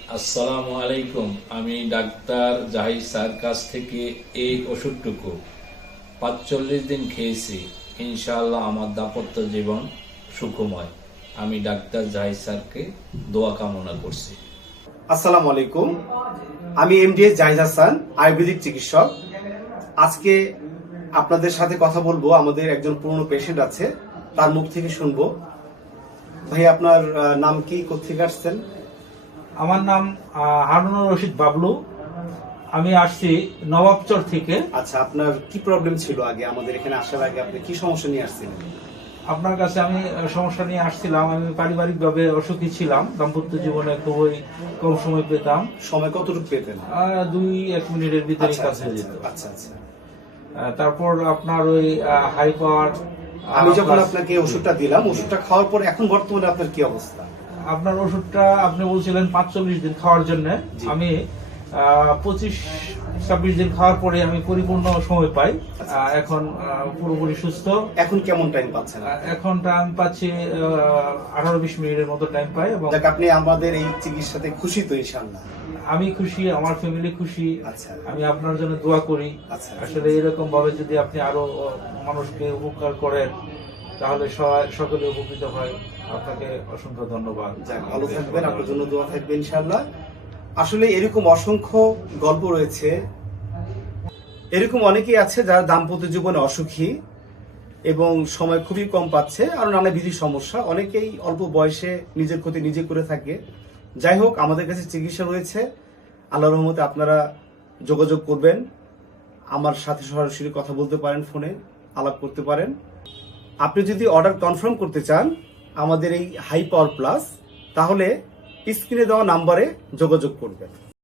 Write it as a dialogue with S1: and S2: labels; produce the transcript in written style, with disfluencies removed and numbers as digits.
S1: আসসালামু আলাইকুম। আমি ডাক্তার জাহিদ স্যার কাছ থেকে এই ওষুধটুকু ৪৫ দিন খেয়েছি। ইনশাআল্লাহ আমার দাম্পত্য জীবন সুখময়। আমি ডাক্তার জাহিদ স্যারকে দোয়া কামনা করছি।
S2: আসসালামু আলাইকুম। আমি এমডিএস জাহিদ হাসান, আয়ুর্বেদিক চিকিৎসক। আজকে আপনাদের সাথে কথা বলবো। আমাদের একজন পুরনো পেশেন্ট আছে, তার মুখ থেকে শুনবো। ভাই, আপনার নাম কি, কোথেকে আসছেন?
S3: আমার নাম হারুনুর রশিদ বাবলু। আমি আসছি নবাবচর থেকে।
S2: আচ্ছা, আপনার কি প্রবলেম ছিল আগে? আমাদের এখানে আসার আগে আপনি কি সমস্যা নিয়ে আসছিলেন?
S3: আপনার কাছে আমি সমস্যা নিয়ে আসছিলাম। আমি পারিবারিকভাবে অসুখী ছিলাম। দাম্পত্য জীবনে খুবই কম সময় পেতাম।
S2: সময় কতটুকু পেতেন?
S3: 2-1 মিনিটের ভিতরে কাজ হয়ে যেত।
S2: আচ্ছা আচ্ছা।
S3: তারপর আপনার ওই হাই পাওয়ার,
S2: আমি যখন আপনাকে ওষুধটা দিলাম, ওষুধটা খাওয়ার পর এখন বর্তমানে আপনার কি অবস্থা?
S3: আপনার ওষুধটা আপনি বলছিলেন ৪৫ দিন খাওয়ার জন্য। আমি 25-26 দিন খাওয়ার পরে আমি পরিপূর্ণ সময় পাই। এখন পুরোপুরি সুস্থ।
S2: এখন কেমন টাইম পাচ্ছেন?
S3: এখন টাইম পাচ্ছি 18-20 মিনিটের মতো টাইম পাই। এবং
S2: আপনি আমাদের এই চিকিৎসাতে খুশি তো? ইনশাআল্লাহ
S3: আমি খুশি, আমার ফ্যামিলি খুশি।
S2: আচ্ছা।
S3: আমি আপনার জন্য দোয়া করি।
S2: আচ্ছা।
S3: আসলে এরকম ভাবে যদি আপনি আরো মানুষকে উপকার করেন তাহলে সকলে উপকৃত হয়। আপনাকে অসংখ্য ধন্যবাদ।
S2: ভালো থাকবেন, আপনার জন্য দোয়া থাকবে ইনশাআল্লাহ। আসলে এরকম অসংখ্য গল্প রয়েছে। এরকম অনেকেই আছে যারা দাম্পত্য জীবনে অসুখী এবং সময় খুবই কম পাচ্ছে, আর নানাবিধ সমস্যা। অনেকেই অল্প বয়সে নিজের ক্ষতি নিজে করে থাকে। যাই হোক, আমাদের কাছে চিকিৎসা রয়েছে। আল্লাহর রহমতে আপনারা যোগাযোগ করবেন, আমার সাথে সরাসরি কথা বলতে পারেন, ফোনে আলাপ করতে পারেন। আপনি যদি অর্ডার কনফার্ম করতে চান আমাদের এই হাই পাওয়ার প্লাস, তাহলে স্ক্রিনে দেওয়া নাম্বারে যোগাযোগ করবেন।